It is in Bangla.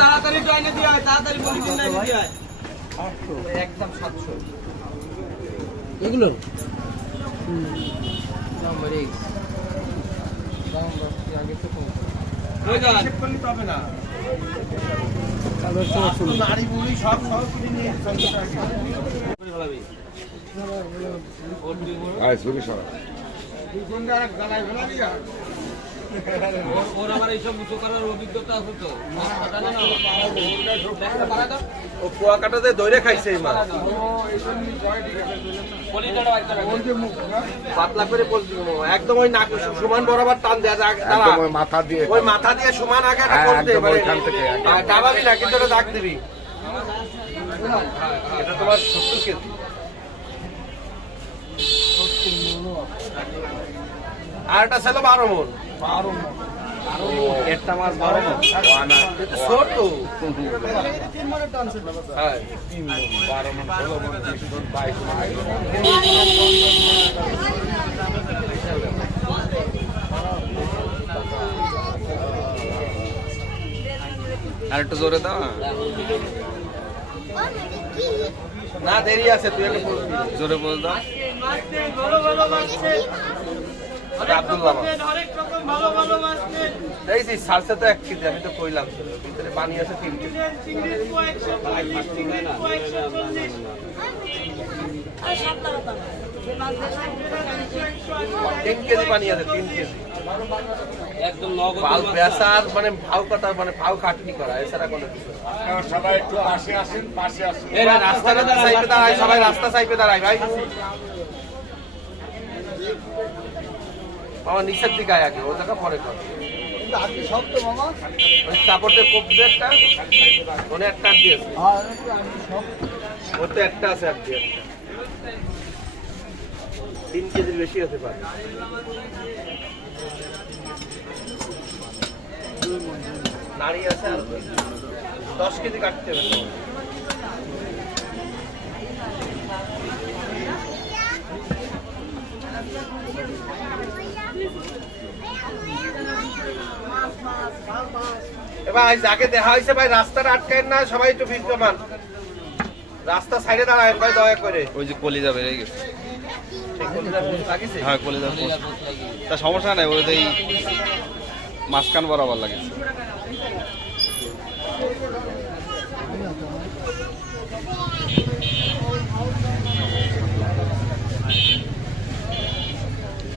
তাড়াতাড়ি ট্রেনে দিয়ে আয়, তাড়াতাড়ি বলি দিন না দিয়ে আয়। একদম 700 এগুলো নম্বর এই দাম বাকি আগে তো কম ওই যান চেক করলে তো হবে না তাহলে শুনুন নারী বলি সব কিনে নিয়ে চলতে থাকে আয় সুরি সারা দুই ঘন্টা আর গালায় ফেলাবি আর ওর আমার এইসব উঁচু করার অভিজ্ঞতা আছে তো ও কুয়াকাটাতে দইরে খাইছে এই মাছ পাতলা করে একদম ওই নাক সমান বরাবর টান দেয়া যায় একদম ওই মাথা দিয়ে ওই মাথা দিয়ে সমান আগে একটা হ্যাঁ, করতে একদম মানে ওইখান থেকে ডাবাবি না কিন্তু এটা দাগ দিবি এটা তোমার 70 কেজি আর এটা ছিল 12 মণ একটা মাছ 12 মণ ছোট হ্যাঁ 12 মণ 16 মণ 20 মণ 22 মণ আর একটু জোরে দাও না দেরি আছে তুই একটা বলবি জোরে বল দাও আব্দুল্লাহ দেখছি সালসা তো 1 কেজি আমি তো কইলাম ভিতরে পানি আছে 3 কেজি 3 কেজি পানি আছে 3 কেজি একদম নগদ পাল বেসার মানে ভাও কথা মানে ভাও খাটনি করা এছাড়া কোনো কিছু না। সবাই একটু পাশে আসেন এই ভাই রাস্তাটা সাইডে দাঁড়াই সবাই রাস্তা সাইডে দাঁড়াই ভাই মামা নিচের দিকে আয় আগে ও জায়গা পরে কর ওই কাপড়ের কোপ দিয়ে একটা ওনে একটা দিয়েছে ওর তো একটা আছে আর কি 3 কেজির বেশি হতে পারে নারী আছে আর 10 কেজি কাটতে হবে তো। এবার যাকে দেখা হয়েছে ভাই রাস্তাটা আটকায় না সবাই একটু বিদ্যমান রাস্তা সাইডে দাঁড়ায় ভাই দয়া করে ওই যে কলিজা বেড়ে গেছে লাগিছে হ্যাঁ কলিজা তা সমস্যা নাই ওই এই মাঝখান বরাবর লাগেছে